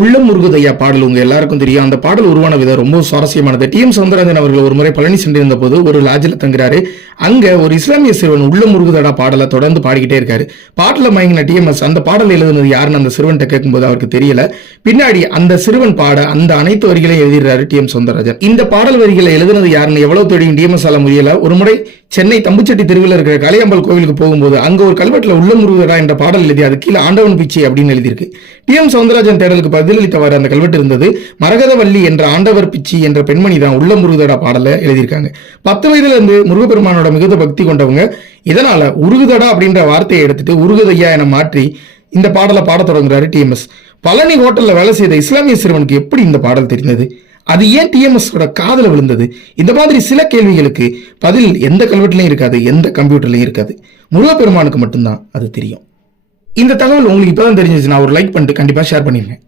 உள்ளம் முருகுதையா பாடல் உங்க எல்லாருக்கும் தெரியும். அந்த பாடல் உருவான விதம் ரொம்ப சுவாரஸ்யமானது. டி.எம். சௌந்தரராஜன் அவர்கள் ஒரு முறை பழனி சென்றிருந்த போது ஒரு லாட்ஜில் தங்குறாரு. அங்க ஒரு இஸ்லாமிய சிறுவன் உள்ளம் முருகுதடா பாடலை தொடர்ந்து பாடிக்கிட்டே இருக்காரு. பாட்டுல மயங்கின டிஎம்எஸ் அந்த பாடல் எழுதுனது யாருன்னு அந்த சிறுவன்கிட்ட கேட்கும்போது அவருக்கு தெரியல. பின்னாடி அந்த சிறுவன் பாட அந்த அனைத்து வரிகளையும் எழுதிடுறாரு டி.எம். சௌந்தரராஜன். இந்த பாடல் வரிகளை எழுதுனது யாருன்னு எவ்வளவு தெரியும் டிஎம்எஸ் ஆல முடியல. ஒரு முறை சென்னை தம்புச்செட்டி தெருவில் இருக்கிற காளியாம்பாள் கோவிலுக்கு போகும்போது அங்க ஒரு கல்வெட்டுல உள்ளம் முருகுதடா என்ற பாடல் எழுதி அது கீழே ஆண்டவன் பிச்சை அப்படின்னு எழுதியிருக்கு. டி.எம். சௌந்தரராஜன் தேடலுக்கு பதிலளித்தவாறு அந்த கல்வெட்டு இருந்தது. மரகதவல்லி என்ற ஆண்டவர் பிச்சி என்ற பெண்மணி தான் உள்ள முருகுதடா பாடலை எழுதியிருக்காங்க. 10 வயதுல இருந்து முருகப்பெருமானோட மிகுந்த பக்தி கொண்டவங்க. இதனால உருகுதடா அப்படின்ற வார்த்தையை எடுத்துட்டு உருகுதையா என மாற்றி இந்த பாடலை பாட தொடங்குறாரு டிஎம்எஸ். பழனி ஹோட்டல்ல வேலை செய்த இஸ்லாமிய சிறுவனுக்கு எப்படி இந்த பாடல் தெரிந்தது? அது ஏன் டிஎம்எஸ் காதல விழுந்தது? இந்த மாதிரி சில கேள்விகளுக்கு பதில் எந்த கல்வெட்டுலையும் இருக்காது, எந்த கம்ப்யூட்டர்லையும் இருக்காது. முருகப்பெருமானுக்கு மட்டும்தான் அது தெரியும். இந்த தகவல் உங்களுக்கு இப்பதான் தெரிஞ்சிச்சுன்னா ஒரு லைக் பண்ணிட்டு கண்டிப்பா ஷேர் பண்ணிருங்க.